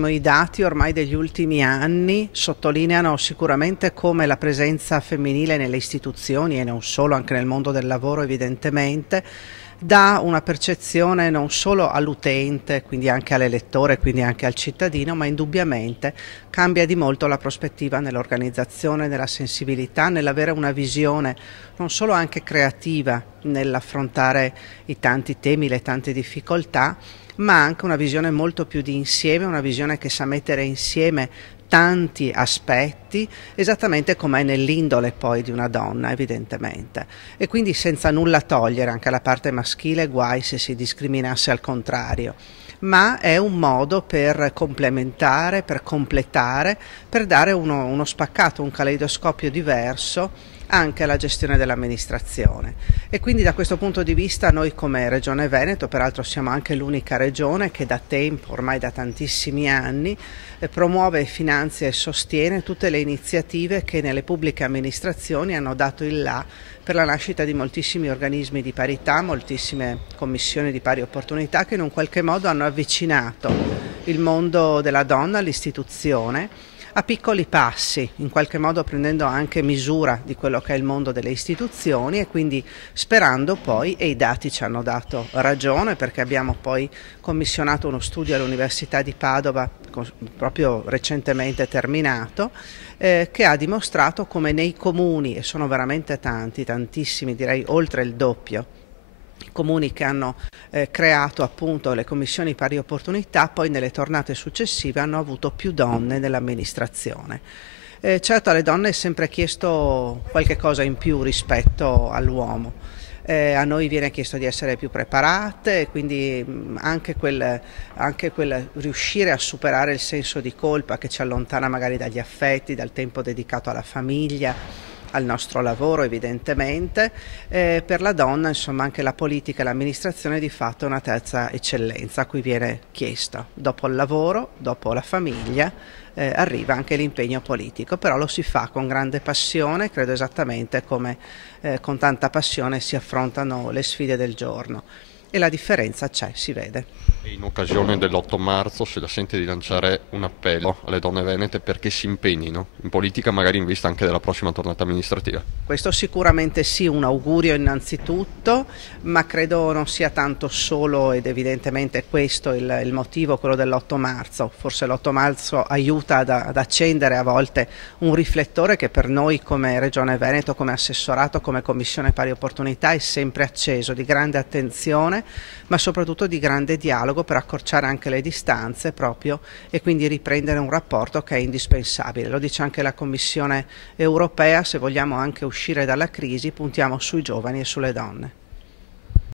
I dati ormai degli ultimi anni sottolineano sicuramente come la presenza femminile nelle istituzioni e non solo, anche nel mondo del lavoro evidentemente, dà una percezione non solo all'utente, quindi anche all'elettore, quindi anche al cittadino, ma indubbiamente cambia di molto la prospettiva nell'organizzazione, nella sensibilità, nell'avere una visione non solo anche creativa nell'affrontare i tanti temi, le tante difficoltà, ma anche una visione molto più di insieme, una visione che sa mettere insieme tanti aspetti, esattamente come è nell'indole poi di una donna evidentemente, e quindi senza nulla togliere anche alla parte maschile, guai se si discriminasse al contrario, ma è un modo per complementare, per completare, per dare uno spaccato, un caleidoscopio diverso anche alla gestione dell'amministrazione. E quindi da questo punto di vista noi come Regione Veneto, peraltro siamo anche l'unica regione che da tempo, ormai da tantissimi anni, promuove, finanzia e sostiene tutte le iniziative che nelle pubbliche amministrazioni hanno dato il là per la nascita di moltissimi organismi di parità, moltissime commissioni di pari opportunità che in un qualche modo hanno avvicinato il mondo della donna all'istituzione a piccoli passi, in qualche modo prendendo anche misura di quello che è il mondo delle istituzioni e quindi sperando poi, e i dati ci hanno dato ragione perché abbiamo poi commissionato uno studio all'Università di Padova proprio recentemente terminato, che ha dimostrato come nei comuni, e sono veramente tanti, tantissimi, direi oltre il doppio, i comuni che hanno creato appunto le commissioni pari opportunità, poi nelle tornate successive hanno avuto più donne nell'amministrazione. Certo, alle donne è sempre chiesto qualche cosa in più rispetto all'uomo. A noi viene chiesto di essere più preparate, quindi anche quel riuscire a superare il senso di colpa che ci allontana magari dagli affetti, dal tempo dedicato alla famiglia, al nostro lavoro evidentemente, per la donna insomma anche la politica e l'amministrazione di fatto è una terza eccellenza a cui viene chiesto, dopo il lavoro, dopo la famiglia, arriva anche l'impegno politico, però lo si fa con grande passione, credo esattamente come con tanta passione si affrontano le sfide del giorno e la differenza c'è, si vede. In occasione dell'8 marzo se la sente di lanciare un appello alle donne venete perché si impegnino in politica, magari in vista anche della prossima tornata amministrativa? Questo sicuramente sì, un augurio innanzitutto, ma credo non sia tanto solo ed evidentemente questo il motivo, quello dell'8 marzo. Forse l'8 marzo aiuta ad accendere a volte un riflettore che per noi come Regione Veneto, come assessorato, come Commissione Pari Opportunità è sempre acceso, di grande attenzione, ma soprattutto di grande dialogo per accorciare anche le distanze proprio e quindi riprendere un rapporto che è indispensabile. Lo dice anche la Commissione europea, se vogliamo anche uscire dalla crisi puntiamo sui giovani e sulle donne.